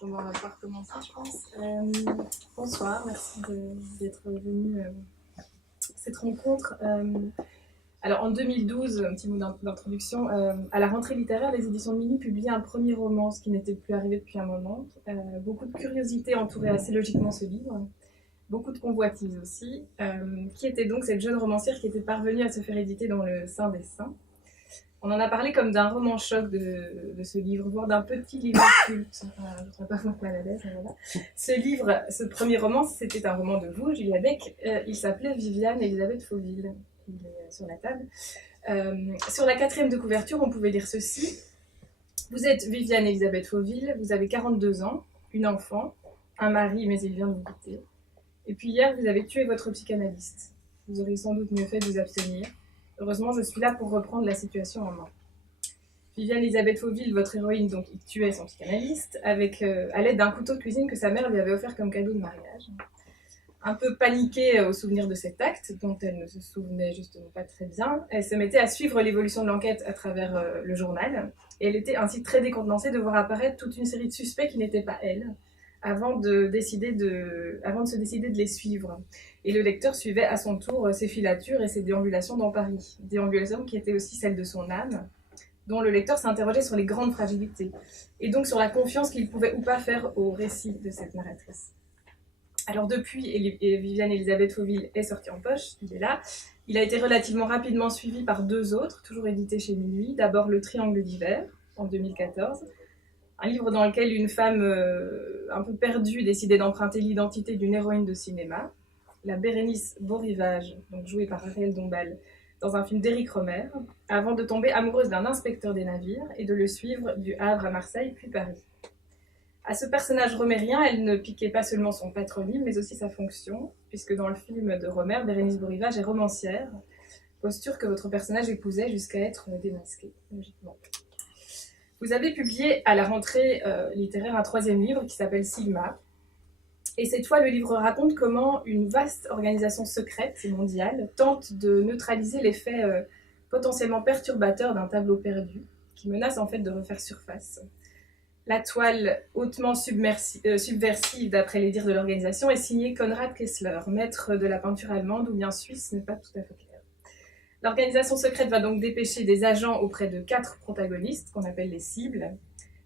On va pouvoir commencer, je pense. Bonsoir, merci d'être venu à cette rencontre. Alors en 2012, un petit mot d'introduction, à la rentrée littéraire, les éditions de Minuit publiaient un premier roman, ce qui n'était plus arrivé depuis un moment. Beaucoup de curiosité entourait assez logiquement ce livre, beaucoup de convoitises aussi. Qui était donc cette jeune romancière qui était parvenue à se faire éditer dans le Saint des Saints. On en a parlé comme d'un roman choc de ce livre, voire d'un petit livre culte. Je ne serais pas mal à l'aise, mais voilà. Ce livre, ce premier roman, c'était un roman de vous, Julia Beck. Il s'appelait Viviane Elisabeth Fauville. Il est sur la table. Sur la 4e de couverture, on pouvait lire ceci. Vous êtes Viviane Elisabeth Fauville, vous avez 42 ans, une enfant, un mari, mais il vient de vous quitter. Et puis hier, vous avez tué votre psychanalyste. Vous auriez sans doute mieux fait de vous abstenir. Heureusement, je suis là pour reprendre la situation en main. Viviane Elisabeth Fauville, votre héroïne, donc, il tuait son psychanalyste à l'aide d'un couteau de cuisine que sa mère lui avait offert comme cadeau de mariage. Un peu paniquée au souvenir de cet acte, dont elle ne se souvenait justement pas très bien, elle se mettait à suivre l'évolution de l'enquête à travers le journal. Et elle était ainsi très décontenancée de voir apparaître toute une série de suspects qui n'étaient pas elle, avant de se décider de les suivre. Et le lecteur suivait à son tour ses filatures et ses déambulations dans Paris. Déambulations qui étaient aussi celles de son âme, dont le lecteur s'interrogeait sur les grandes fragilités, et donc sur la confiance qu'il pouvait ou pas faire au récit de cette narratrice. Alors depuis, Viviane Elisabeth Fauville est sortie en poche, il est là. Il a été relativement rapidement suivi par 2 autres, toujours édités chez Minuit. D'abord Le Triangle d'hiver, en 2014, un livre dans lequel une femme un peu perdue décidait d'emprunter l'identité d'une héroïne de cinéma, la Bérénice Beaurivage, donc jouée par Ariel Dombal, dans un film d'Éric Rohmer, avant de tomber amoureuse d'un inspecteur des navires et de le suivre du Havre à Marseille, puis Paris. À ce personnage romérien, elle ne piquait pas seulement son patronyme, mais aussi sa fonction, puisque dans le film de Rohmer, Bérénice Beaurivage est romancière, posture que votre personnage épousait jusqu'à être démasquée, logiquement. Vous avez publié à la rentrée littéraire un 3e livre qui s'appelle Sigma. Et cette fois, le livre raconte comment une vaste organisation secrète et mondiale tente de neutraliser l'effet potentiellement perturbateur d'un tableau perdu, qui menace en fait de refaire surface. La toile hautement subversive, d'après les dires de l'organisation, est signée Konrad Kessler, maître de la peinture allemande, ou bien suisse, ce n'est pas tout à fait clair. L'organisation secrète va donc dépêcher des agents auprès de 4 protagonistes, qu'on appelle les cibles,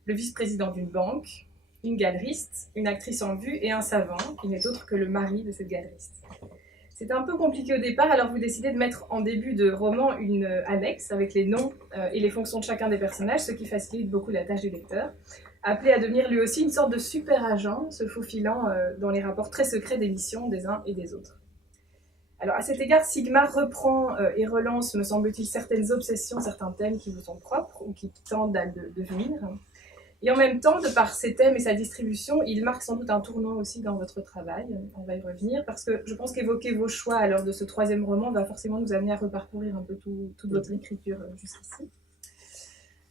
le vice-président d'une banque, une galeriste, une actrice en vue et un savant, qui n'est autre que le mari de cette galeriste. C'est un peu compliqué au départ, alors vous décidez de mettre en début de roman une annexe avec les noms et les fonctions de chacun des personnages, ce qui facilite beaucoup la tâche du lecteur, appelé à devenir lui aussi une sorte de super agent, se faufilant dans les rapports très secrets des missions des uns et des autres. Alors à cet égard, Sigma reprend et relance, me semble-t-il, certaines obsessions, certains thèmes qui vous sont propres ou qui tendent à devenir. Et en même temps, de par ses thèmes et sa distribution, il marque sans doute un tournant aussi dans votre travail. On va y revenir, parce que je pense qu'évoquer vos choix à l'heure de ce 3e roman va forcément nous amener à reparcourir un peu toute votre écriture jusqu'ici.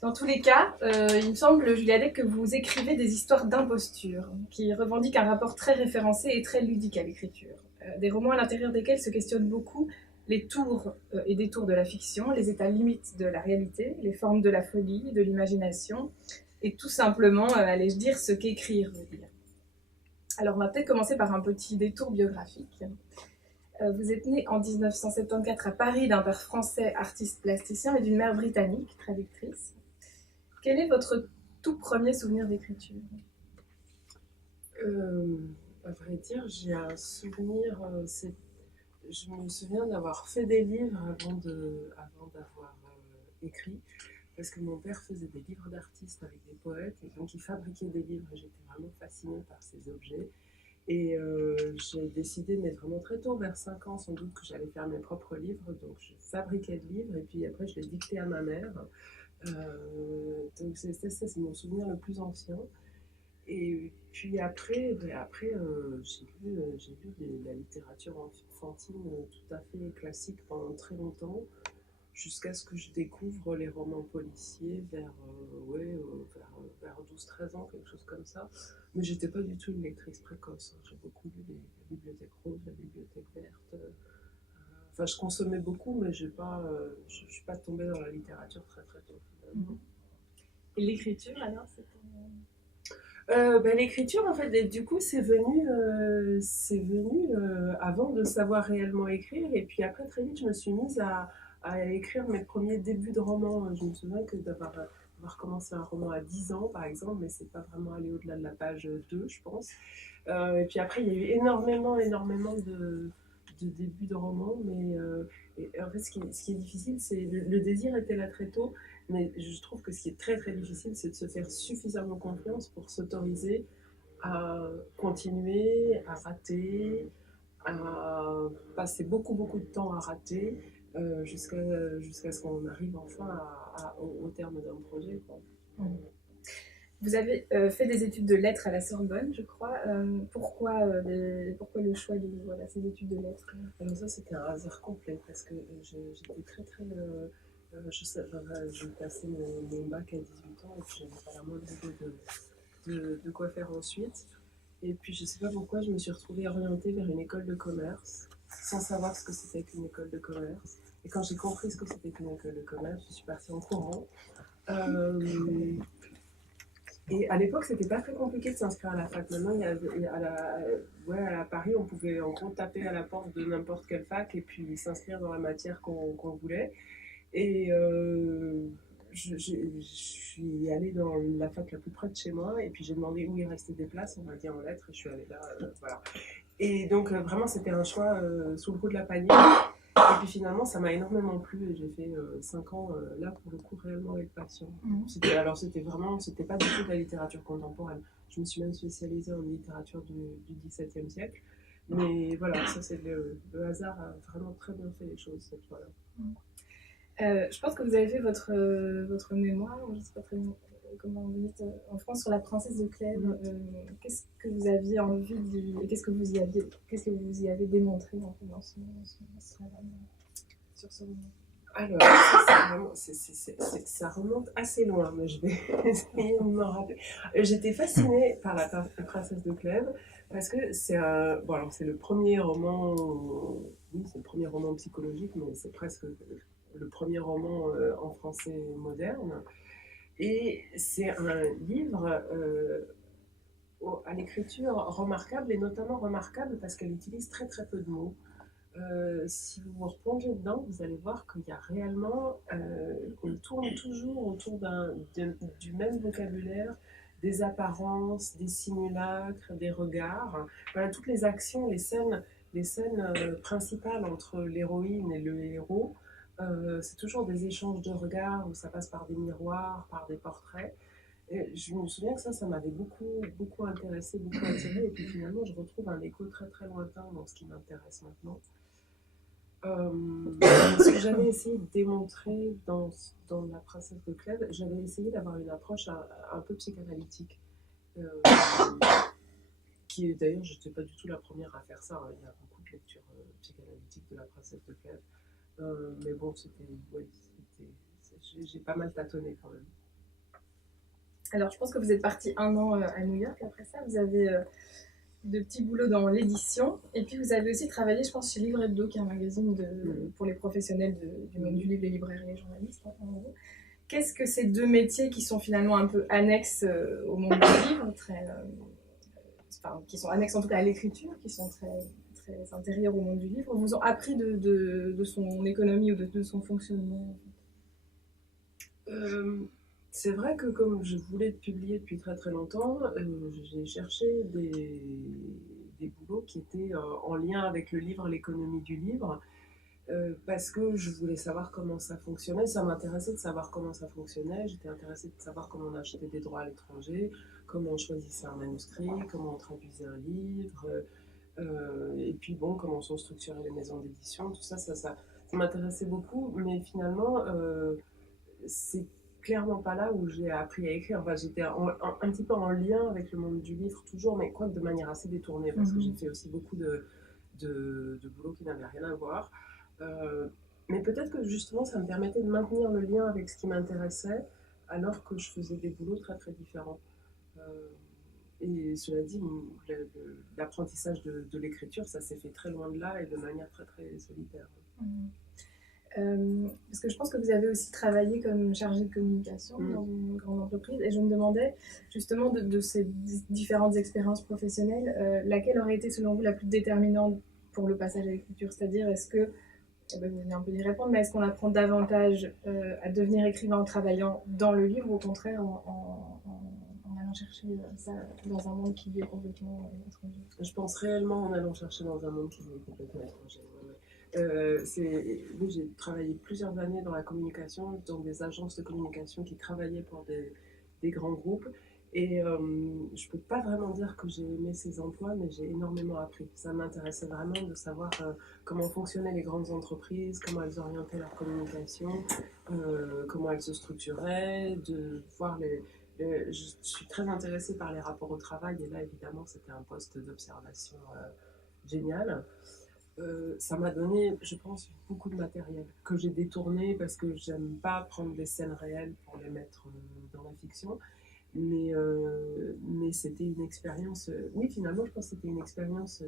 Dans tous les cas, il me semble, Julia Beck, que vous écrivez des histoires d'imposture, qui revendiquent un rapport très référencé et très ludique à l'écriture. Des romans à l'intérieur desquels se questionnent beaucoup les tours et détours de la fiction, les états limites de la réalité, les formes de la folie, de l'imagination, et tout simplement, allais-je dire, ce qu'écrire veut dire. Alors, on va peut-être commencer par un petit détour biographique. Vous êtes né en 1974 à Paris d'un père français artiste plasticien et d'une mère britannique, traductrice. Quel est votre tout premier souvenir d'écriture ? À vrai dire, j'ai un souvenir, je me souviens d'avoir fait des livres avant d'avoir écrit, parce que mon père faisait des livres d'artistes avec des poètes, et donc il fabriquait des livres, et j'étais vraiment fascinée par ces objets. Et j'ai décidé, mais vraiment très tôt, vers 5 ans sans doute, que j'allais faire mes propres livres, donc je fabriquais des livres, et puis après je les dictais à ma mère. Donc c'est mon souvenir le plus ancien. Et puis après, j'ai lu de la littérature enfantine tout à fait classique pendant très longtemps, jusqu'à ce que je découvre les romans policiers vers 12-13 ans, quelque chose comme ça. Mais j'étais pas du tout une lectrice précoce. J'ai beaucoup lu la bibliothèque rose, la bibliothèque verte. Enfin, je consommais beaucoup, mais je suis pas tombée dans la littérature très très tôt. Et l'écriture, alors, c'était... L'écriture, en fait, et du coup, c'est venu avant de savoir réellement écrire. Et puis après, très vite, je me suis mise à écrire mes premiers débuts de romans. Je me souviens que d'avoir commencé un roman à 10 ans, par exemple, mais c'est pas vraiment allé au-delà de la page 2, je pense. Et puis après, il y a eu énormément de débuts de romans. Et en fait, ce qui est difficile, c'est le désir était là très tôt. Mais je trouve que ce qui est très très difficile, c'est de se faire suffisamment confiance pour s'autoriser à continuer, à rater, à passer beaucoup de temps à rater, jusqu'à ce qu'on arrive enfin au terme d'un projet, quoi. Vous avez fait des études de lettres à la Sorbonne, je crois. Pourquoi le choix de voilà, ces études de lettres? Alors ça, c'était un hasard complet parce que j'étais très très... je passais mon bac à 18 ans et puis j'avais pas la moindre idée de quoi faire ensuite. Et puis je sais pas pourquoi, je me suis retrouvée orientée vers une école de commerce sans savoir ce que c'était qu'une école de commerce. Et quand j'ai compris ce que c'était qu'une école de commerce, je suis partie en courant. Et à l'époque, c'était pas très compliqué de s'inscrire à la fac. Maintenant, à Paris, on pouvait en gros taper à la porte de n'importe quelle fac et puis s'inscrire dans la matière qu'on voulait. Et je suis allée dans la fac la plus près de chez moi et puis j'ai demandé où il restait des places. On m'a dit en lettres et je suis allée là. Voilà. Et donc, vraiment, c'était un choix sous le coup de la panière. Et puis finalement, ça m'a énormément plu et j'ai fait 5 ans là pour le coup réellement avec passion. C'était pas du tout de la littérature contemporaine. Je me suis même spécialisée en littérature du XVIIe siècle. Mais voilà, ça c'est le hasard a vraiment très bien fait les choses cette fois-là. Je pense que vous avez fait votre mémoire, je ne sais pas très bien comment vous dites, en France sur la princesse de Clèves. Qu'est-ce que vous aviez envie de, qu'est-ce que vous y avez démontré en fait, dans ce travail, sur ce roman? Alors, ça remonte assez loin, mais je vais essayer de m'en rappeler. J'étais fascinée par la princesse de Clèves parce que c'est le premier roman, oui, c'est le premier roman psychologique, mais c'est presque le premier roman en français moderne. Et c'est un livre à l'écriture remarquable, et notamment remarquable parce qu'elle utilise très très peu de mots. Si vous vous replongez dedans, vous allez voir qu'il y a réellement, on tourne toujours autour du même vocabulaire, des apparences, des simulacres, des regards. Voilà, toutes les actions, les scènes principales entre l'héroïne et le héros, c'est toujours des échanges de regards où ça passe par des miroirs, par des portraits. Et je me souviens que ça m'avait beaucoup intéressé, beaucoup attiré. Et puis finalement, je retrouve un écho très très lointain dans ce qui m'intéresse maintenant. Ce que j'avais essayé de démontrer dans La princesse de Clèves, j'avais essayé d'avoir une approche un peu psychanalytique. Qui est d'ailleurs, je n'étais pas du tout la première à faire ça. Hein. Il y a beaucoup de lectures psychanalytiques de La princesse de Clèves. Mais bon, j'ai pas mal tâtonné quand même. Alors, je pense que vous êtes parti 1 an à New York après ça. Vous avez de petits boulots dans l'édition. Et puis, vous avez aussi travaillé, je pense, chez Livre Hebdo, qui est un magazine pour les professionnels du monde du livre, les libraires et les journalistes. Qu'est-ce que ces deux métiers qui sont finalement un peu annexes au monde du livre, qui sont annexes en tout cas à l'écriture, qui sont très intérieurs au monde du livre, vous ont appris de son économie ou de son fonctionnement? C'est vrai que comme je voulais publier depuis très très longtemps, j'ai cherché des boulots qui étaient en lien avec le livre, l'économie du livre, parce que je voulais savoir comment ça fonctionnait. Ça m'intéressait de savoir comment ça fonctionnait. J'étais intéressée de savoir comment on achetait des droits à l'étranger, comment on choisissait un manuscrit, comment on traduisait un livre, et puis bon, comment sont structurées les maisons d'édition. Tout ça m'intéressait beaucoup, mais finalement, c'est clairement pas là où j'ai appris à écrire. Enfin, j'étais un petit peu en lien avec le monde du livre toujours, mais quoi que de manière assez détournée, parce que j'ai fait aussi beaucoup de boulot qui n'avait rien à voir. Mais peut-être que justement ça me permettait de maintenir le lien avec ce qui m'intéressait alors que je faisais des boulots très très différents. Et cela dit, l'apprentissage de l'écriture, ça s'est fait très loin de là et de manière très très solitaire. Parce que je pense que vous avez aussi travaillé comme chargé de communication dans une grande entreprise, et je me demandais justement de ces différentes expériences professionnelles, laquelle aurait été selon vous la plus déterminante pour le passage à l'écriture? C'est-à-dire, est-ce que, vous venez un peu d'y répondre, mais est-ce qu'on apprend davantage à devenir écrivain en travaillant dans le livre, ou au contraire en allant chercher ça dans un monde qui lui est complètement étranger? Je pense réellement en allant chercher dans un monde qui lui est complètement étranger. Oui, j'ai travaillé plusieurs années dans la communication, dans des agences de communication qui travaillaient pour des grands groupes. Et je ne peux pas vraiment dire que j'ai aimé ces emplois, mais j'ai énormément appris. Ça m'intéressait vraiment de savoir comment fonctionnaient les grandes entreprises, comment elles orientaient leur communication, comment elles se structuraient, de voir je suis très intéressée par les rapports au travail, et là, évidemment, c'était un poste d'observation génial. Ça m'a donné, je pense, beaucoup de matériel que j'ai détourné parce que j'aime pas prendre des scènes réelles pour les mettre dans la fiction. Mais c'était une expérience, oui, finalement, je pense que c'était une expérience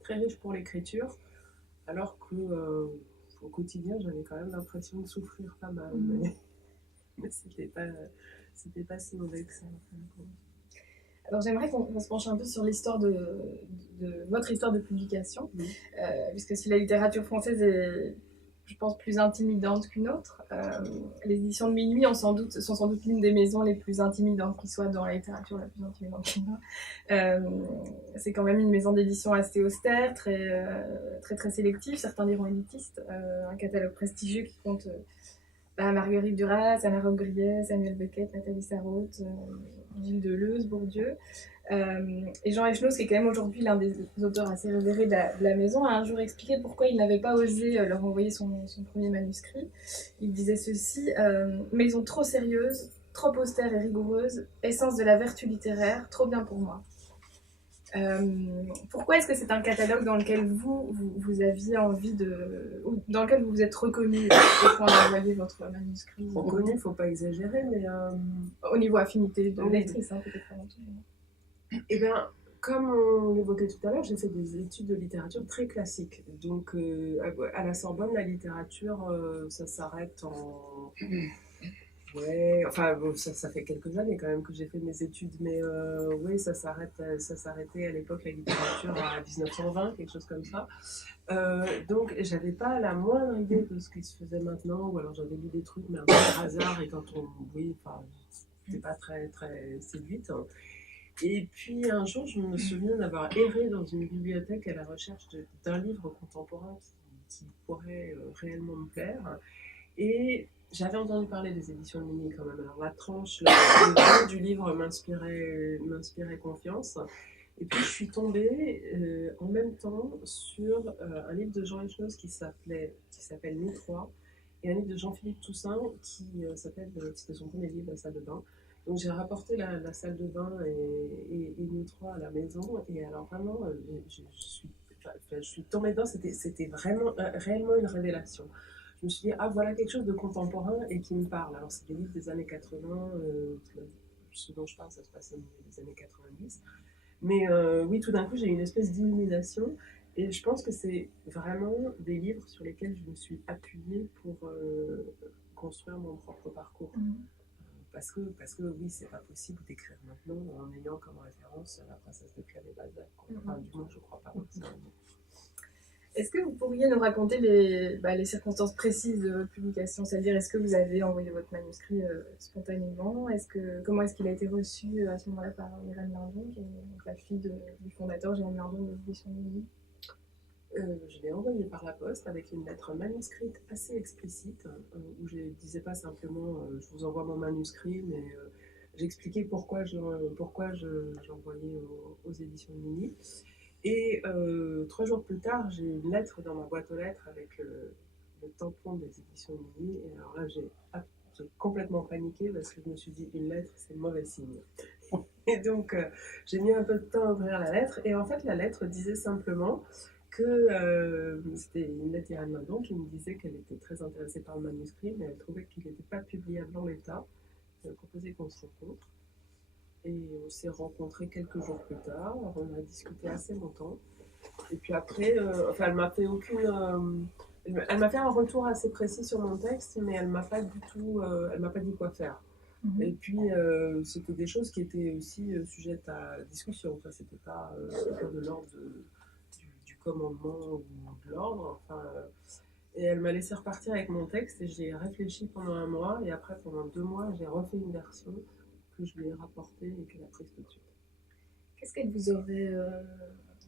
très riche pour l'écriture, alors que au quotidien, j'avais quand même l'impression de souffrir pas mal. Mais c'était pas si mauvais que ça. Alors j'aimerais qu'on se penche un peu sur l'histoire de votre histoire de publication, puisque si la littérature française est, je pense, plus intimidante qu'une autre, les éditions de Minuit sont sans doute l'une des maisons les plus intimidantes qui soit dans la littérature la plus intimidante qu'il y a. C'est quand même une maison d'édition assez austère, très sélective, certains diront élitiste, un catalogue prestigieux qui compte Marguerite Duras, Anna Roque-Griès, Samuel Beckett, Nathalie Sarraute, Gilles Deleuze, Bourdieu. Et Jean Echenoz, qui est quand même aujourd'hui l'un des auteurs assez révérés de la maison, a un jour expliqué pourquoi il n'avait pas osé leur envoyer son premier manuscrit. Il disait ceci: maison trop sérieuse, trop austère et rigoureuse, essence de la vertu littéraire, trop bien pour moi. Pourquoi est-ce que c'est un catalogue dans lequel vous aviez envie ou dans lequel vous vous êtes reconnu au point d'envoyer votre manuscrit? Reconnu, il ne faut pas exagérer, mais au niveau affinité de lectrice, peut-être avant tout. Eh bien, comme on l'évoquait tout à l'heure, j'ai fait des études de littérature très classiques. Donc, à la Sorbonne, la littérature, ça s'arrête en... Ouais, enfin, bon, ça fait quelques années quand même que j'ai fait mes études, mais oui, ça s'arrêtait à l'époque, la littérature, à 1920, quelque chose comme ça. Donc, j'avais pas la moindre idée de ce qui se faisait maintenant, ou alors j'avais lu des trucs, mais un peu par hasard, et quand on... Oui, enfin, j'étais pas très séduite. Et puis un jour, je me souviens d'avoir erré dans une bibliothèque à la recherche d'un livre contemporain qui pourrait réellement me plaire. Et j'avais entendu parler des éditions de Minuit quand même. Alors la tranche, le nom du livre m'inspirait confiance. Et puis je suis tombée en même temps sur un livre de Jean Echenoz qui s'appelle Nous trois, et un livre de Jean-Philippe Toussaint qui c'était son premier livre, La salle de bain. Donc j'ai rapporté la salle de bain et Nous trois à la maison. Et alors vraiment, je suis tombée dedans, c'était vraiment, réellement une révélation. Je me suis dit, voilà quelque chose de contemporain et qui me parle. Alors, c'est des livres des années 80, ce dont je parle, ça se passe au milieu des années 90. Mais oui, tout d'un coup, j'ai eu une espèce d'illumination. Et je pense que c'est vraiment des livres sur lesquels je me suis appuyée pour construire mon propre parcours. Parce que oui, c'est pas possible d'écrire maintenant en ayant comme référence La princesse de Clèves et Balzac. Enfin, du moins, je crois pas. Est-ce que vous pourriez nous raconter les circonstances précises de votre publication? C'est-à-dire, est-ce que vous avez envoyé votre manuscrit spontanément? Comment est-ce qu'il a été reçu à ce moment-là par Irène Lindon, qui est donc la fille du fondateur, Jérôme Lindon, de l'édition de Minuit? Je l'ai envoyé par la poste avec une lettre manuscrite assez explicite, où je ne disais pas simplement je vous envoie mon manuscrit, mais j'expliquais pourquoi j'envoyais aux éditions de Minuit. Et 3 jours plus tard, j'ai eu une lettre dans ma boîte aux lettres avec le tampon des éditions de Minuit. Et alors là, j'ai complètement paniqué parce que je me suis dit, une lettre, c'est mauvais signe. Et donc, j'ai mis un peu de temps à ouvrir la lettre. Et en fait, la lettre disait simplement que c'était une lettre d'Irène Lindon qui me disait qu'elle était très intéressée par le manuscrit, mais elle trouvait qu'il n'était pas publiable en l'état. Elle a proposé qu'on se rencontre. Et on s'est rencontrés quelques jours plus tard. On a discuté assez longtemps. Et puis après, elle m'a fait aucune... Elle m'a fait un retour assez précis sur mon texte, mais elle m'a pas du tout, elle m'a pas dit quoi faire. Et puis, c'était des choses qui étaient aussi sujettes à discussion. Enfin, c'était pas de l'ordre du commandement ou de l'ordre. Enfin, et elle m'a laissé repartir avec mon texte et j'ai réfléchi pendant 1 mois. Et après, pendant 2 mois, j'ai refait une version que je lui ai rapportée et qu'elle a prise tout de suite. Qu'est-ce qu'elle vous aurait...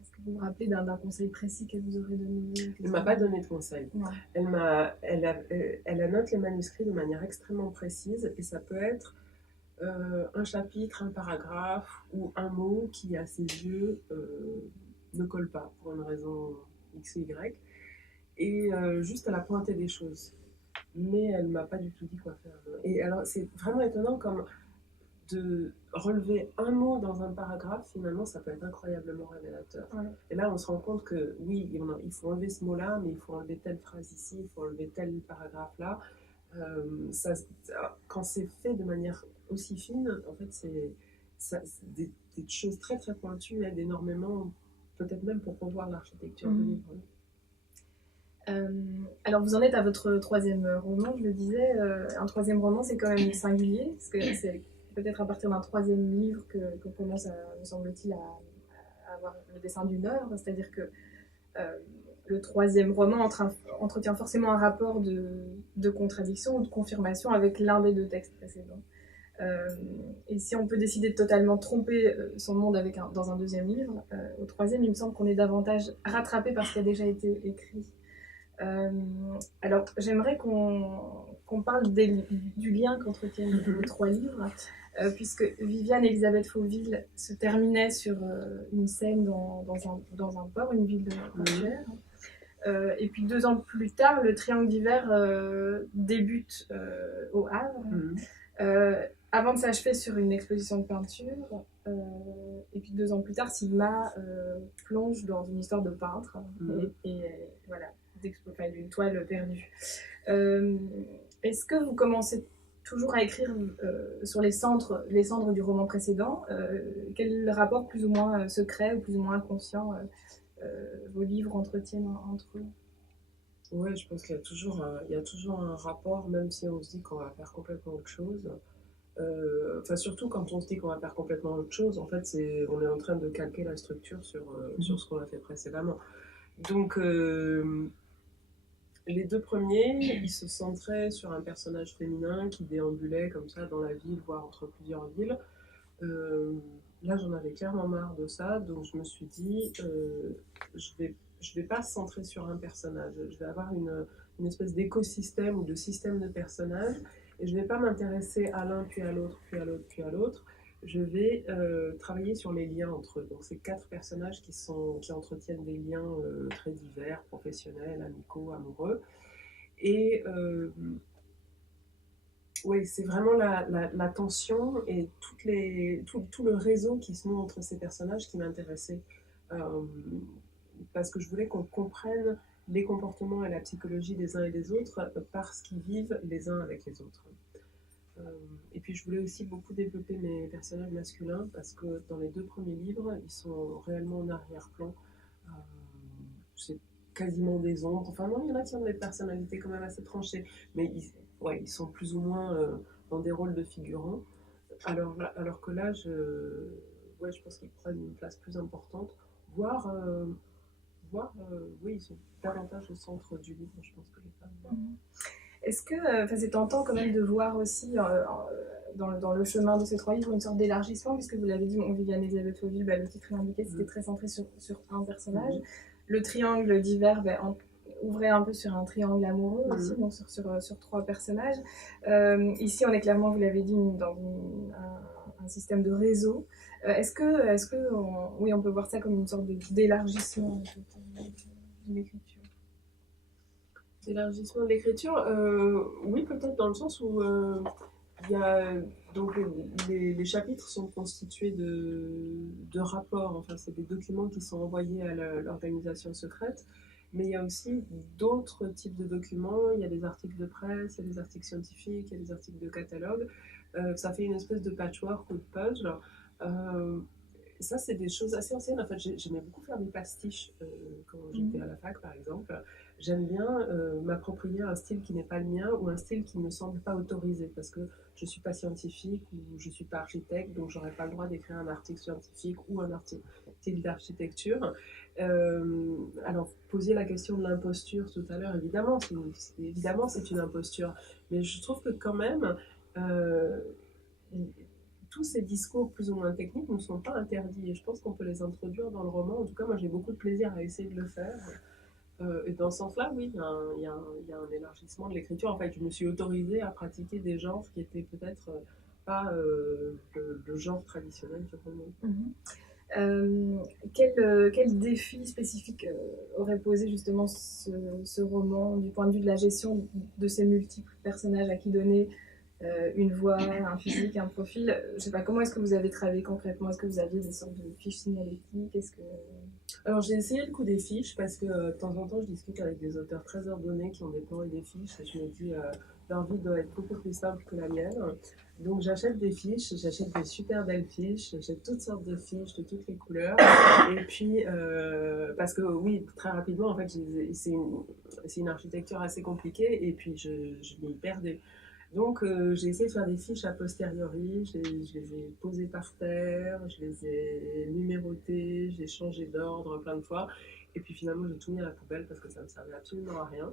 Est-ce que vous vous rappelez d'un conseil précis qu'elle vous aurait donné? Elle ne m'a pas donné de conseil. Non. Elle annote les manuscrits de manière extrêmement précise et ça peut être un chapitre, un paragraphe ou un mot qui, à ses yeux, ne colle pas pour une raison X ou Y. Et juste, elle a pointé des choses. Mais elle ne m'a pas du tout dit quoi faire. Et alors, c'est vraiment étonnant comme de relever un mot dans un paragraphe, finalement, ça peut être incroyablement révélateur. Ouais. Et là, on se rend compte que, oui, il faut enlever ce mot-là, mais il faut enlever telle phrase ici, il faut enlever tel paragraphe-là. Quand c'est fait de manière aussi fine, en fait, c'est des choses très, très pointues, aident énormément, peut-être même pour revoir l'architecture du livre. Alors vous en êtes à votre 3e roman, je le disais. Un 3e roman, c'est quand même singulier, parce que c'est peut-être à partir d'un 3e livre qu'on commence, me semble-t-il, à avoir le dessin d'une œuvre. C'est-à-dire que le 3e roman entretient forcément un rapport de contradiction ou de confirmation avec l'un des 2 textes précédents. Et si on peut décider de totalement tromper son monde dans un 2e livre, au 3e, il me semble qu'on est davantage rattrapé par ce qui a déjà été écrit. Alors, j'aimerais qu'on parle du lien qu'entretiennent les 3 livres, puisque Viviane Elisabeth Fauville se terminait sur une scène dans un port, une ville côtière. Et puis 2 ans plus tard, le Triangle d'hiver débute au Havre, avant de s'achever sur une exposition de peinture. Et puis 2 ans plus tard, Sigma plonge dans une histoire de peintre. Et voilà. D'une toile perdue. Est-ce que vous commencez toujours à écrire sur les cendres du roman précédent? Quel rapport plus ou moins secret ou plus ou moins inconscient vos livres entretiennent entre eux? Oui, je pense qu'il y a toujours un rapport, même si on se dit qu'on va faire complètement autre chose. Surtout quand on se dit qu'on va faire complètement autre chose, en fait, on est en train de calquer la structure sur ce qu'on a fait précédemment. Donc, les 2 premiers, ils se centraient sur un personnage féminin qui déambulait comme ça dans la ville, voire entre plusieurs villes. Là, j'en avais clairement marre de ça, donc je me suis dit, je vais pas se centrer sur un personnage. Je vais avoir une espèce d'écosystème ou de système de personnages, et je vais pas m'intéresser à l'un, puis à l'autre, puis à l'autre, puis à l'autre. Je vais travailler sur les liens entre eux. Donc, c'est 4 personnages qui entretiennent des liens très divers, professionnels, amicaux, amoureux. Et oui, c'est vraiment la tension et tout le réseau qui se noue entre ces personnages qui m'intéressait. Parce que je voulais qu'on comprenne les comportements et la psychologie des uns et des autres parce qu'ils vivent les uns avec les autres. Et puis je voulais aussi beaucoup développer mes personnages masculins parce que dans les 2 premiers livres, ils sont réellement en arrière-plan. C'est quasiment des ombres. Enfin non, il y en a qui ont des personnalités quand même assez tranchées, mais ils sont plus ou moins dans des rôles de figurants. Alors que là, je pense qu'ils prennent une place plus importante, voire oui, ils sont davantage au centre du livre, je pense, que les femmes. Est-ce que c'est tentant quand même de voir aussi dans le chemin de ces 3 livres une sorte d'élargissement, puisque vous l'avez dit, Viviane Elisabeth Fauville, le titre l'indiquait, c'était très centré sur un personnage. Le triangle d'hiver ouvrait un peu sur un triangle amoureux aussi, donc sur 3 personnages. Ici, on est clairement, vous l'avez dit, dans un système de réseau. Est-ce que on peut voir ça comme une sorte d'élargissement de l'écriture? L'élargissement de l'écriture, oui, peut-être dans le sens où il y a, donc les chapitres sont constitués de rapports, enfin c'est des documents qui sont envoyés à l'organisation secrète, mais il y a aussi d'autres types de documents, il y a des articles de presse, il y a des articles scientifiques, il y a des articles de catalogue, ça fait une espèce de patchwork ou de puzzle. ça, c'est des choses assez anciennes. En fait, j'aimais beaucoup faire des pastiches quand j'étais à la fac, par exemple. J'aime bien m'approprier un style qui n'est pas le mien ou un style qui ne me semble pas autorisé parce que je ne suis pas scientifique ou je ne suis pas architecte, donc je n'aurais pas le droit d'écrire un article scientifique ou un article d'architecture. Alors, poser la question de l'imposture tout à l'heure, évidemment, c'est une imposture. Mais je trouve que quand même, euh, tous ces discours plus ou moins techniques ne sont pas interdits. Et je pense qu'on peut les introduire dans le roman. En tout cas, moi, j'ai beaucoup de plaisir à essayer de le faire. Et dans ce sens-là, oui, il y a un élargissement de l'écriture. En fait, je me suis autorisée à pratiquer des genres qui étaient peut-être pas le genre traditionnel du roman. Quel défi spécifique aurait posé justement ce roman du point de vue de la gestion de ces multiples personnages à qui donner une voix, un physique, un profil? Je sais pas, comment est-ce que vous avez travaillé concrètement? Est-ce que vous aviez des sortes de fiches signalétiques? Alors j'ai essayé le coup des fiches parce que de temps en temps je discute avec des auteurs très ordonnés qui ont des plans et des fiches et je me dis leur vie doit être beaucoup plus simple que la mienne. Donc j'achète des fiches, j'achète des super belles fiches, j'achète toutes sortes de fiches de toutes les couleurs. Et puis parce que oui, très rapidement en fait c'est une architecture assez compliquée et puis je m'y perdais. Donc j'ai essayé de faire des fiches a posteriori, je les ai posées par terre, je les ai numérotées, j'ai changé d'ordre plein de fois. Et puis finalement j'ai tout mis à la poubelle parce que ça ne me servait absolument à rien.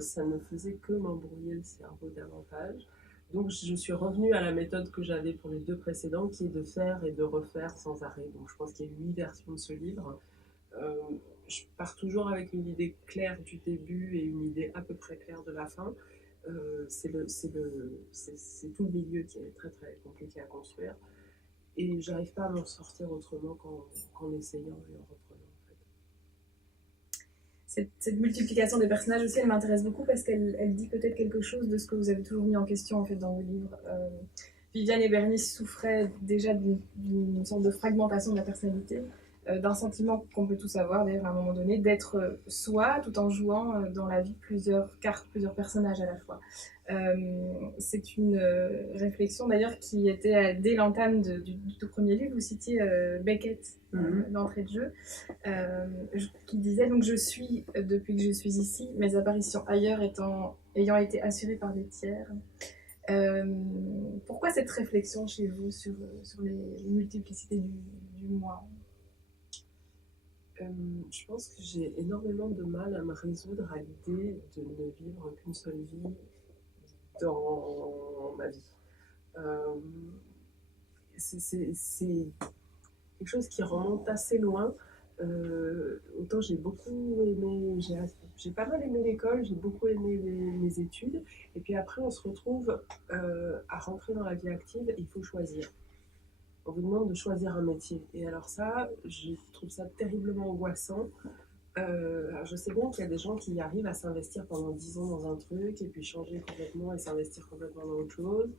Ça ne faisait que m'embrouiller le cerveau davantage. Donc je suis revenue à la méthode que j'avais pour les deux précédents, qui est de faire et de refaire sans arrêt. Donc je pense qu'il y a 8 versions de ce livre. Euh, je pars toujours avec une idée claire du début et une idée à peu près claire de la fin. C'est tout le milieu qui est très très compliqué à construire. Et j'arrive pas à m'en sortir autrement qu'en essayant et en reprenant. Cette multiplication des personnages aussi, elle m'intéresse beaucoup parce qu'elle dit peut-être quelque chose de ce que vous avez toujours mis en question en fait dans vos livres. Viviane et Bernice souffraient déjà d'une sorte de fragmentation de la personnalité, d'un sentiment qu'on peut tous avoir d'ailleurs à un moment donné, d'être soi tout en jouant dans la vie plusieurs cartes, plusieurs personnages à la fois. C'est une réflexion d'ailleurs qui était dès l'entame du tout premier livre. Vous citiez Beckett, l'entrée de jeu, qui disait donc: je suis depuis que je suis ici, mes apparitions ailleurs ayant été assurées par des tiers. Pourquoi cette réflexion chez vous sur les multiplicités du moi? Je pense que j'ai énormément de mal à me résoudre à l'idée de ne vivre qu'une seule vie dans ma vie. C'est quelque chose qui remonte assez loin. Autant j'ai beaucoup aimé, j'ai pas mal aimé l'école, j'ai beaucoup aimé mes études, et puis après on se retrouve à rentrer dans la vie active, il faut choisir. On vous demande de choisir un métier. Et alors ça, je trouve ça terriblement angoissant. Alors je sais bien qu'il y a des gens qui arrivent à s'investir pendant 10 ans dans un truc, et puis changer complètement et s'investir complètement dans autre chose.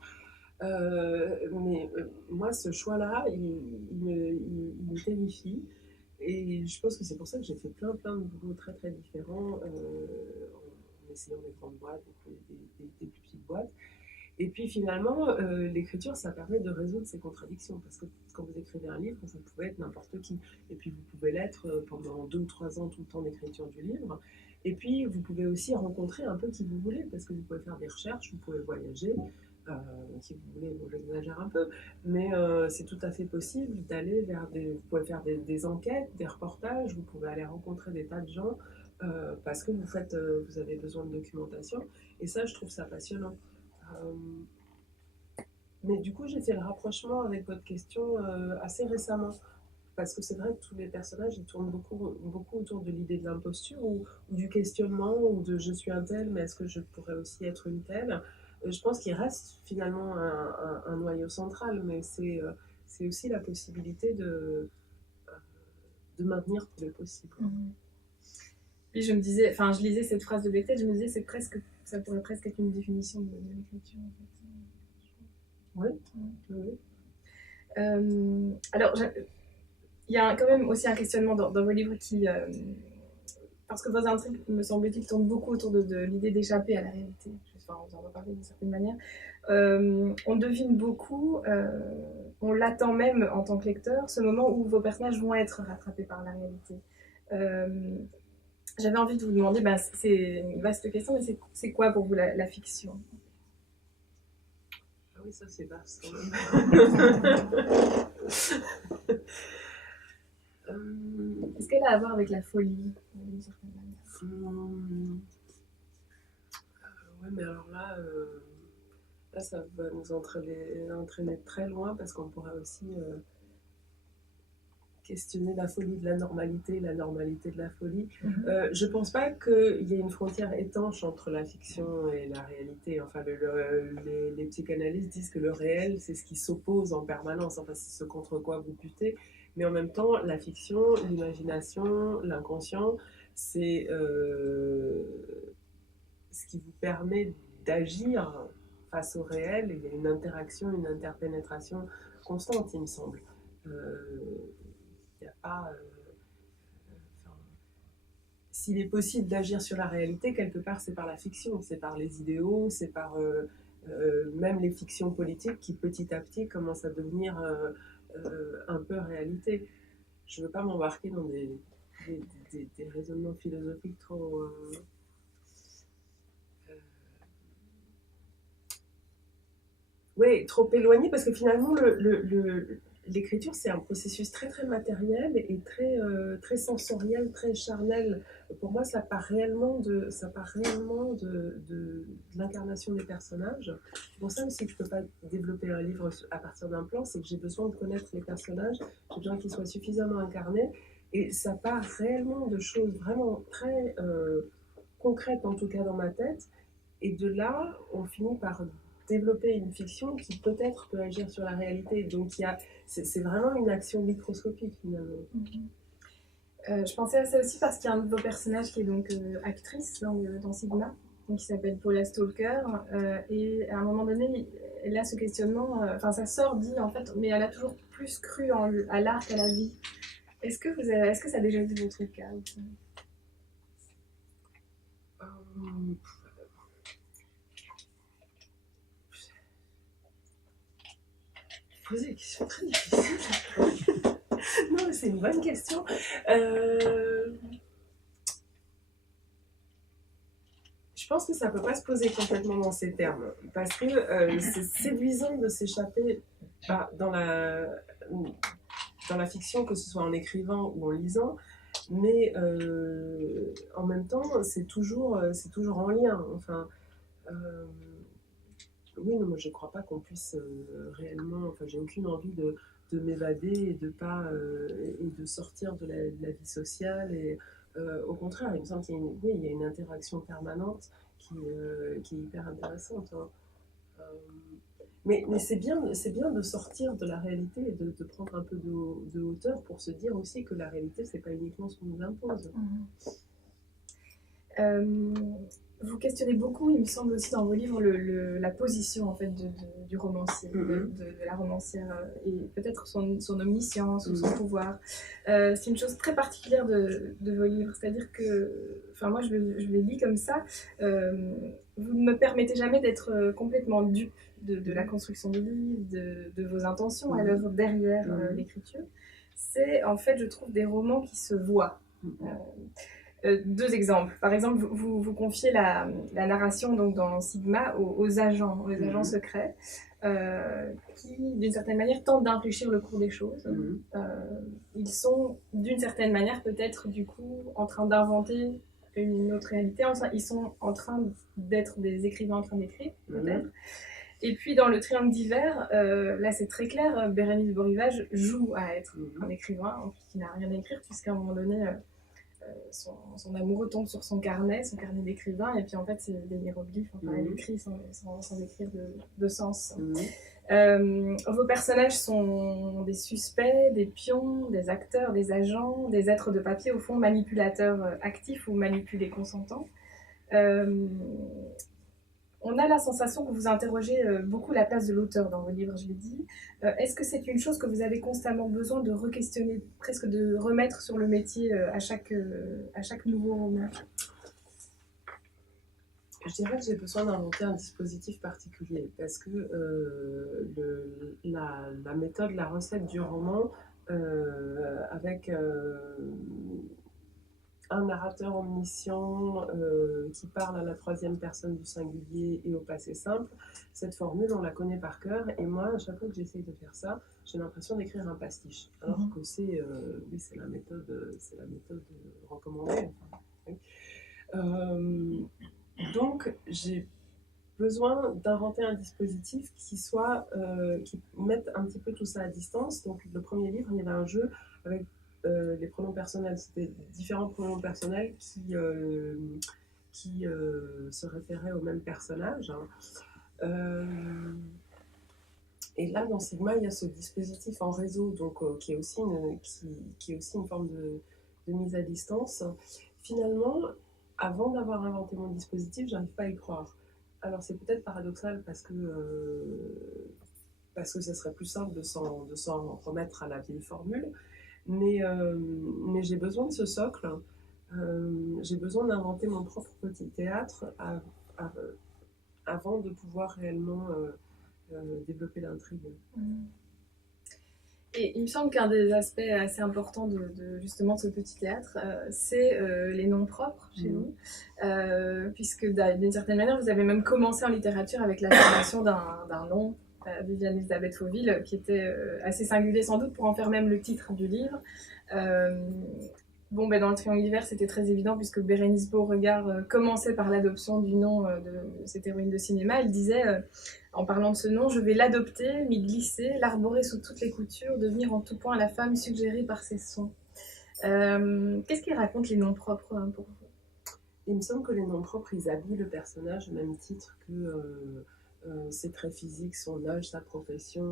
Mais moi, ce choix-là, il me terrifie. Et je pense que c'est pour ça que j'ai fait plein de boulots très très différents en essayant des grandes boîtes, des plus petites boîtes. Et puis finalement, l'écriture, ça permet de résoudre ces contradictions. Parce que quand vous écrivez un livre, vous pouvez être n'importe qui. Et puis vous pouvez l'être pendant 2 ou 3 ans, tout le temps d'écriture du livre. Et puis vous pouvez aussi rencontrer un peu qui vous voulez, parce que vous pouvez faire des recherches, vous pouvez voyager. Si vous voulez, bon, j'exagère un peu, mais c'est tout à fait possible d'aller vers vous pouvez faire des enquêtes, des reportages, vous pouvez aller rencontrer des tas de gens parce que vous avez besoin de documentation, et ça, je trouve ça passionnant. Mais du coup, j'ai fait le rapprochement avec votre question assez récemment, parce que c'est vrai que tous les personnages, ils tournent beaucoup autour de l'idée de l'imposture ou du questionnement ou de je suis un tel, mais est-ce que je pourrais aussi être une telle. Je pense qu'il reste finalement un noyau central, mais c'est aussi la possibilité de maintenir tout le possible. Puis je me disais, enfin je lisais cette phrase de Beckett, je me disais ça pourrait presque être une définition de l'écriture en fait. Oui. Oui. Alors il y a quand même aussi un questionnement dans vos livres qui parce que vos intrigues, me semble-t-il, tournent beaucoup autour de l'idée d'échapper à la réalité. Enfin, on en va parler d'une certaine manière. on devine beaucoup, on l'attend même en tant que lecteur, ce moment où vos personnages vont être rattrapés par la réalité. J'avais envie de vous demander, c'est une vaste question, mais c'est quoi pour vous la fiction? Ah oui, ça c'est vaste quand même. Est-ce qu'elle a à voir avec la folie, d'une certaine manière? Ouais, mais alors là, ça va nous entraîner très loin parce qu'on pourrait aussi questionner la folie de la normalité de la folie. Je pense pas qu'il y ait une frontière étanche entre la fiction et la réalité. Enfin, les psychanalystes disent que le réel, c'est ce qui s'oppose en permanence. Enfin, c'est ce contre quoi vous butez. Mais en même temps, la fiction, l'imagination, l'inconscient, c'est ce qui vous permet d'agir face au réel. Il y a une interaction, une interpénétration constante, il me semble. Il n'y a pas... s'il est possible d'agir sur la réalité, quelque part, c'est par la fiction, c'est par les idéaux, c'est par même les fictions politiques qui, petit à petit, commencent à devenir un peu réalité. Je ne veux pas m'embarquer dans des raisonnements philosophiques trop... oui, trop éloignés, parce que finalement, l'écriture, c'est un processus très très matériel et très sensoriel, très charnel. Pour moi, ça part réellement de l'incarnation des personnages. C'est pour ça aussi que je ne peux pas développer un livre à partir d'un plan, c'est que j'ai besoin de connaître les personnages, j'ai besoin qu'ils soient suffisamment incarnés, et ça part réellement de choses vraiment très concrètes, en tout cas dans ma tête, et de là, on finit par développer une fiction qui peut-être peut agir sur la réalité. Donc c'est vraiment une action microscopique finalement. Je pensais à ça aussi parce qu'il y a un de vos personnages qui est donc actrice dans Sigma, donc qui s'appelle Paula Stalker, et à un moment donné, elle a ce questionnement, sa sœur dit en fait, mais elle a toujours plus cru à l'art qu'à la vie. Est-ce que ça a déjà été votre cas aussi? Poser une question très difficile. Non, mais c'est une bonne question. Je pense que ça ne peut pas se poser complètement dans ces termes, parce que c'est séduisant de s'échapper dans la fiction, que ce soit en écrivant ou en lisant, mais en même temps, c'est toujours en lien. Enfin, oui, non, moi je ne crois pas qu'on puisse réellement. Enfin, j'ai aucune envie de m'évader et de sortir de la vie sociale. Et au contraire, il me semble qu'il y a une interaction permanente qui est hyper intéressante. Hein. Mais c'est bien de sortir de la réalité et de prendre un peu de hauteur pour se dire aussi que la réalité, c'est pas uniquement ce qu'on nous impose. Vous questionnez beaucoup, il me semble aussi dans vos livres, la position en fait du romancier, de la romancière, et peut-être son omniscience ou son pouvoir. C'est une chose très particulière de vos livres, c'est-à-dire que, moi je les lis comme ça, vous ne me permettez jamais d'être complètement dupe de la construction du livre, de vos intentions à l'œuvre derrière l'écriture. C'est en fait, je trouve, des romans qui se voient. Deux exemples. Par exemple, vous confiez la narration donc, dans Sigma aux agents secrets qui, d'une certaine manière, tentent d'infléchir le cours des choses. Ils sont, d'une certaine manière, peut-être, du coup, en train d'inventer une autre réalité. Enfin, ils sont en train d'être des écrivains en train d'écrire, peut-être. Et puis, dans le Triangle d'hiver, là, c'est très clair, Bérénice Beau-Rivage joue à être un écrivain, qui n'a rien à écrire, puisqu'à un moment donné... son amoureux tombe sur son carnet d'écrivain, et puis en fait c'est des hiéroglyphes, elle écrit sans écrire de sens. Vos personnages sont des suspects, des pions, des acteurs, des agents, des êtres de papier, au fond manipulateurs actifs ou manipulés consentants. On a la sensation que vous interrogez beaucoup la place de l'auteur dans vos livres, je l'ai dit. Est-ce que c'est une chose que vous avez constamment besoin de re-questionner, presque de remettre sur le métier à chaque nouveau roman? Je dirais que j'ai besoin d'inventer un dispositif particulier parce que la méthode, la recette du roman, avec un narrateur omniscient qui parle à la troisième personne du singulier et au passé simple, cette formule, on la connaît par cœur. Et moi, à chaque fois que j'essaye de faire ça, j'ai l'impression d'écrire un pastiche. Alors que oui, c'est la méthode recommandée. Enfin, oui. Donc, j'ai besoin d'inventer un dispositif qui mette un petit peu tout ça à distance. Donc, le premier livre, il y avait un jeu avec les pronoms personnels. C'était différents pronoms personnels qui se référaient au même personnage. Et là, dans Sigma, il y a ce dispositif en réseau, donc, qui est aussi une forme de mise à distance. Finalement, avant d'avoir inventé mon dispositif, j'arrive pas à y croire. Alors c'est peut-être paradoxal parce que ce serait plus simple de s'en remettre à la vieille formule, mais j'ai besoin de ce socle. J'ai besoin d'inventer mon propre petit théâtre avant de pouvoir réellement développer l'intrigue. Et il me semble qu'un des aspects assez importants de justement ce petit théâtre, c'est les noms propres chez vous, puisque d'une certaine manière, vous avez même commencé en littérature avec la formation d'un nom, Viviane Elisabeth Fauville, qui était assez singulier sans doute pour en faire même le titre du livre. Bon, ben dans le Triangulaire, c'était très évident puisque Bérénice Beauregard commençait par l'adoption du nom de cette héroïne de cinéma. Elle disait, en parlant de ce nom, je vais l'adopter, m'y glisser, l'arborer sous toutes les coutures, devenir en tout point la femme suggérée par ses sons. Qu'est-ce qu'ils racontent les noms propres pour vous? Il me semble que les noms propres, ils habillent le personnage au même titre que ses traits physiques, son âge, sa profession,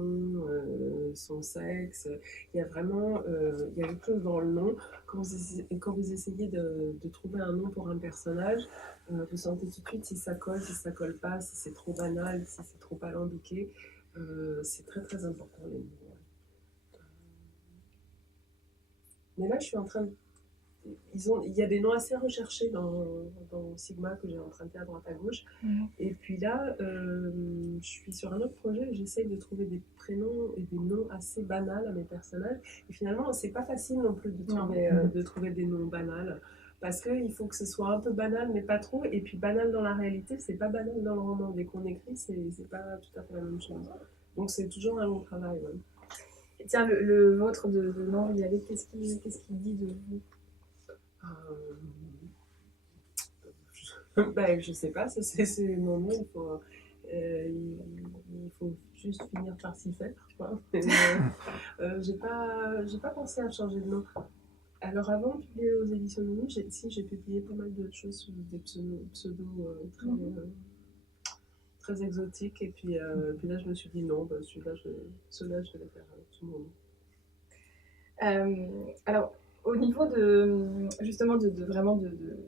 son sexe. Il y a vraiment il y a quelque chose dans le nom. Quand vous essayez de trouver un nom pour un personnage, vous sentez tout de suite si ça colle pas, si c'est trop banal, si c'est trop alambiqué. C'est très très important les noms. Mais là, je suis en train de il y a des noms assez recherchés dans Sigma que j'ai emprunté à droite à gauche. Et puis là, je suis sur un autre projet, j'essaye de trouver des prénoms et des noms assez banals à mes personnages. Et finalement, c'est pas facile non plus de trouver des noms banals. Parce qu'il faut que ce soit un peu banal, mais pas trop. Et puis banal dans la réalité, c'est pas banal dans le roman. Dès qu'on écrit, c'est pas tout à fait la même chose. Donc c'est toujours un long travail. Ouais. Et tiens, le vôtre de nom, qu'est-ce qu'il dit de vous? Je sais pas, c'est mon nom, il faut juste finir par s'y faire, je crois. J'ai pas pensé à changer de nom. Alors avant de publier aux éditions Nomi, j'ai publié pas mal de choses sous des pseudos très exotiques, et puis là je me suis dit non, ceux-là je vais les faire sous mon nom. Alors, au niveau justement de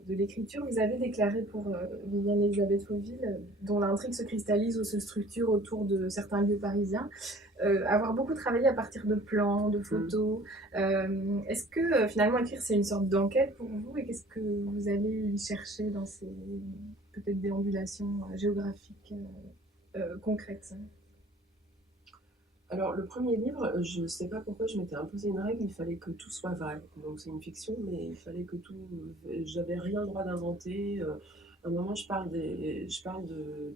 l'écriture, vous avez déclaré pour Viviane Elisabeth Fauville, dont l'intrigue se cristallise ou se structure autour de certains lieux parisiens, avoir beaucoup travaillé à partir de plans, de photos. Est-ce que finalement écrire c'est une sorte d'enquête pour vous, et qu'est-ce que vous allez y chercher dans ces peut-être déambulations géographiques concrètes? Alors, le premier livre, je ne sais pas pourquoi je m'étais imposé une règle, il fallait que tout soit vrai. Donc, c'est une fiction, mais il fallait que tout. J'avais rien le droit d'inventer. À un moment, je parle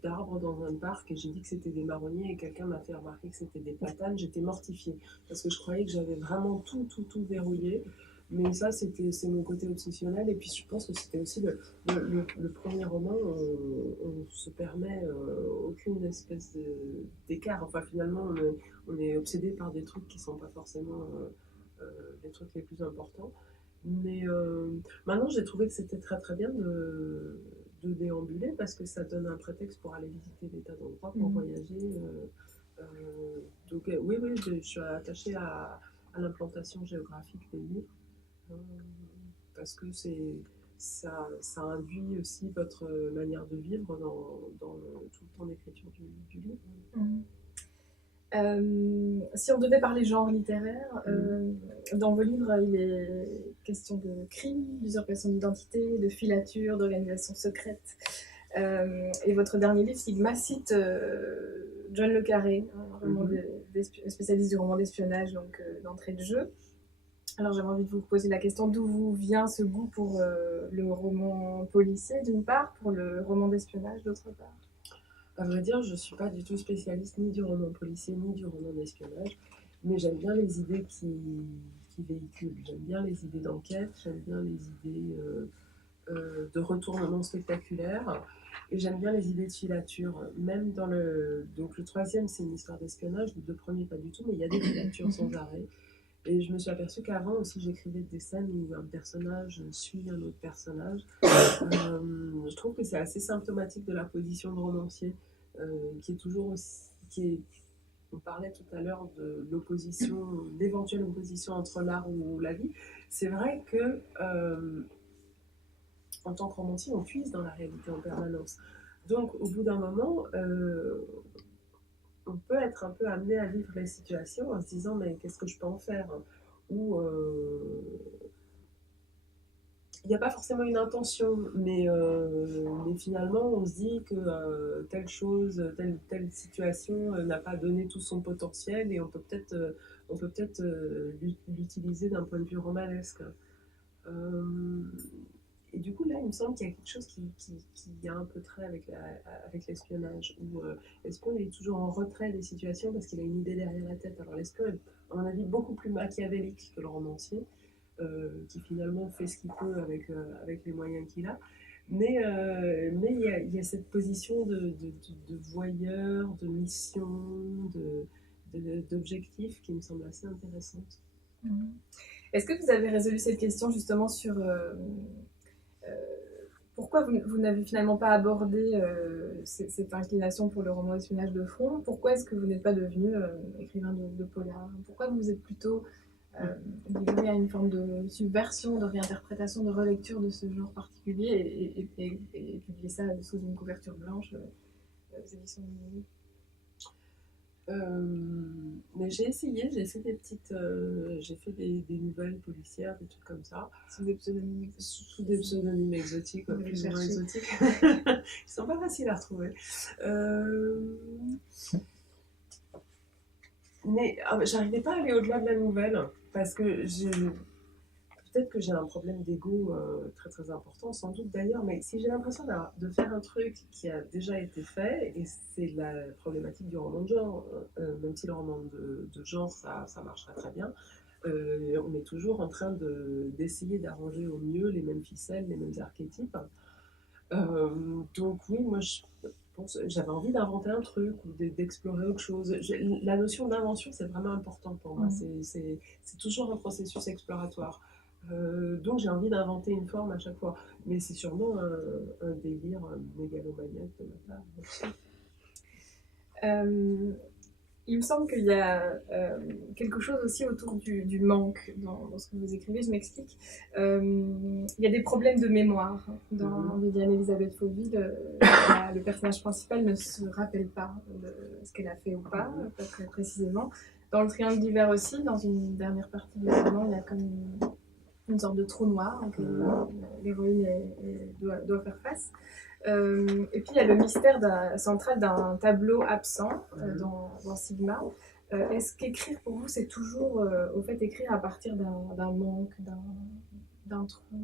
d'arbres dans un parc et j'ai dit que c'était des marronniers et quelqu'un m'a fait remarquer que c'était des platanes. J'étais mortifiée parce que je croyais que j'avais vraiment tout verrouillé. Mais ça, c'est mon côté obsessionnel. Et puis, je pense que c'était aussi le premier roman où on se permet aucune espèce d'écart. Enfin, finalement, on est obsédé par des trucs qui ne sont pas forcément les trucs les plus importants. Mais maintenant, j'ai trouvé que c'était très très bien de déambuler parce que ça donne un prétexte pour aller visiter des tas d'endroits, pour voyager. Donc, oui, je suis attachée à l'implantation géographique des livres. Parce que ça induit aussi votre manière de vivre dans tout le temps d'écriture du livre. Si on devait parler genre littéraire, dans vos livres, il est question de crime, d'usurpation d'identité, de filature, d'organisation secrète. Et votre dernier livre, Sigma, cite John le Carré, spécialiste du roman d'espionnage, donc d'entrée de jeu. Alors j'avais envie de vous poser la question, d'où vous vient ce goût pour le roman policier d'une part, pour le roman d'espionnage d'autre part? À vrai dire, je ne suis pas du tout spécialiste ni du roman policier ni du roman d'espionnage, mais j'aime bien les idées qui véhiculent. J'aime bien les idées d'enquête, j'aime bien les idées de retournement spectaculaire, et j'aime bien les idées de filature. Même dans le... Donc le troisième, c'est une histoire d'espionnage, les deux premiers pas du tout, mais il y a des filatures sans arrêt. Et je me suis aperçue qu'avant aussi, j'écrivais des scènes où un personnage suit un autre personnage. Je trouve que c'est assez symptomatique de la position de romancier, qui est toujours aussi... On parlait tout à l'heure de l'opposition, d'éventuelle opposition entre l'art ou la vie. C'est vrai que, en tant que romancier, on puise dans la réalité en permanence. Donc, au bout d'un moment, on peut être un peu amené à vivre les situations en se disant mais qu'est-ce que je peux en faire, ou il n'y a pas forcément une intention, mais finalement on se dit que telle chose, telle situation n'a pas donné tout son potentiel, et on peut peut-être l'utiliser d'un point de vue romanesque. Et du coup, là, il me semble qu'il y a quelque chose qui a un peu trait avec l'espionnage, où l'espion est toujours en retrait des situations parce qu'il a une idée derrière la tête. Alors l'espion est, à mon avis, beaucoup plus machiavélique que le romancier, qui finalement fait ce qu'il peut avec les moyens qu'il a. Mais il y a cette position de voyeur, de mission, d'objectif qui me semble assez intéressante. Est-ce que vous avez résolu cette question justement sur pourquoi vous n'avez finalement pas abordé cette inclination pour le roman d'espionnage de front? Pourquoi est-ce que vous n'êtes pas devenu écrivain de polar? Pourquoi vous êtes plutôt livré à une forme de subversion, de réinterprétation, de relecture de ce genre particulier et publier ça sous une couverture blanche aux éditions de Minuit? Mais j'ai fait des petites, j'ai fait des nouvelles policières, des trucs comme ça. Sous des pseudonymes exotiques, plus ou moins exotiques. Ils sont pas faciles à retrouver. Mais j'arrivais pas à aller au-delà de la nouvelle, parce que peut-être que j'ai un problème d'ego très très important, sans doute d'ailleurs, mais si j'ai l'impression de faire un truc qui a déjà été fait, et c'est la problématique du roman de genre, même si le roman de genre ça marcherait très bien, on est toujours en train d'essayer d'arranger au mieux les mêmes ficelles, les mêmes archétypes. Donc oui, moi j'avais envie d'inventer un truc ou d'explorer autre chose. La notion d'invention, c'est vraiment important pour moi. C'est toujours un processus exploratoire. Donc j'ai envie d'inventer une forme à chaque fois. Mais c'est sûrement un délire mégalomaniaque de ma part. Il me semble qu'il y a quelque chose aussi autour du manque dans ce que vous écrivez. Je m'explique. Il y a des problèmes de mémoire. Dans Viviane Elisabeth Fauville, le personnage principal ne se rappelle pas de ce qu'elle a fait ou pas très précisément. Dans Le Triangle d'hiver aussi, dans une dernière partie du roman, il y a comme une sorte de trou noir auquel l'héroïne doit faire face. Et puis il y a le mystère central d'un tableau absent dans Sigma. Est-ce qu'écrire pour vous, c'est toujours au fait écrire à partir d'un manque, d'un trou,